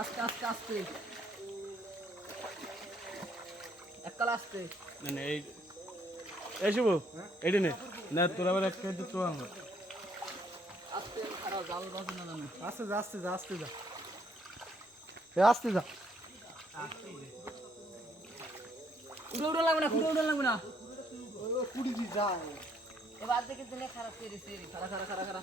আস্তে আস্তে আস্তে। এককাল আস্তে। না না এই এই শুভ এইটা নে। না তোর আবার একটা তো তো আমার। আস্তে খারাপ জাল বাজে না জানো? আস্তে যা আস্তে যা আস্তে যা। এ আস্তে যা। উড়ে উড়ে লাগবে না উড়ে উড়ে লাগবে না। কুড়ি দি যা এবার থেকে দিলে খারাপ সেরি সেরি খারা খারা খারা খারা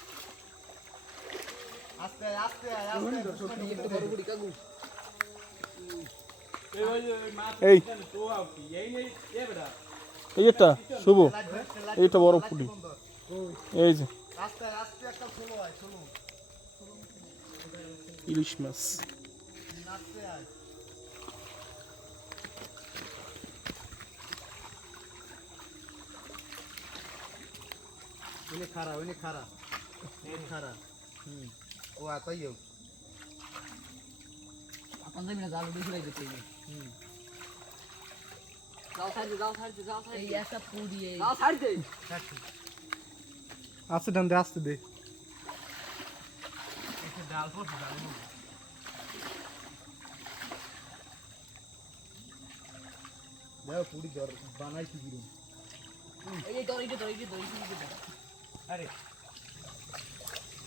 আস্তে আস্তে একটু বড় বুড়ি কাগু এই এইটা শুভ। এইটা বড় ফুটি। এই যে। ইলিশ মাছ। খারা খারা খারা হুম। ও আতাই আপন যাবি না জাল ফিরাই দিতে হুম। যাও দে যাও দে যাও যাও আস্তে ডান দে আস্তে দে। দেখো পুরি জ্বর বানাইছি কিরম এই এই যে ধর। আরে।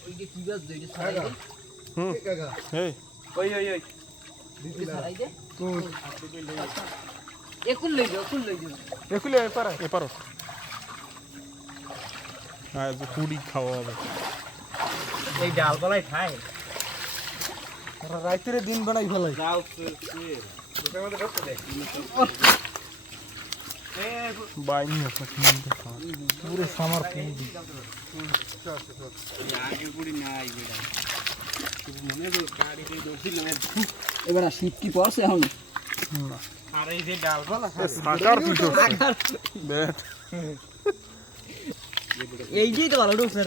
ওই যে কি গাছ দে ছাড়াই দে কাকা। এই। ওই ওই ওই। এই ছাড়াই দে। কোন একুল লই দে একুল লই দে একুলে পারে। এ পারো। হ্যাঁ যে পুরি খাওয়া হবে। এই ডাল গলাই খায় রাইতের দিন বানাই ফেলাই বাইনি পুরো। সামার পুরি এবার শীত কি পড়ছে এখন? বেট এই যে তো ভালো ঢুকছে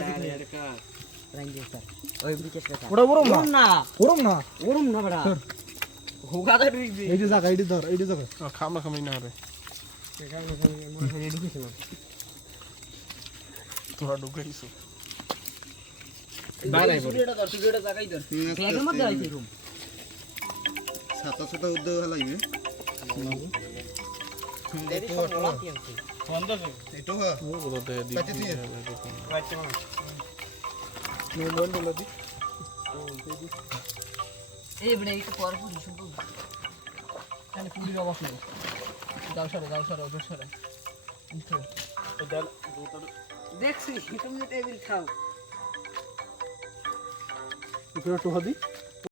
ওই বিকেশ ওটা বরম না? না। না? ওরম না বেটা। হোগাতে এই যে জায়গা এইটি ধর এইটি জায়গা খামা খামাই না রে। তোরা ঢুকাইছো। বাইরে সুরিটা ধর সুরিটা জাগাই ধর ব্যাগের মধ্যে আইছে রুম সাতা সাতা উদ্যোগ দিয়ে। এই বড় পর পুরি শুধু পুরির যাও সরে যাও সরে ওদের সরে। দেখছি তুমি টেবিল খাও। একটু দি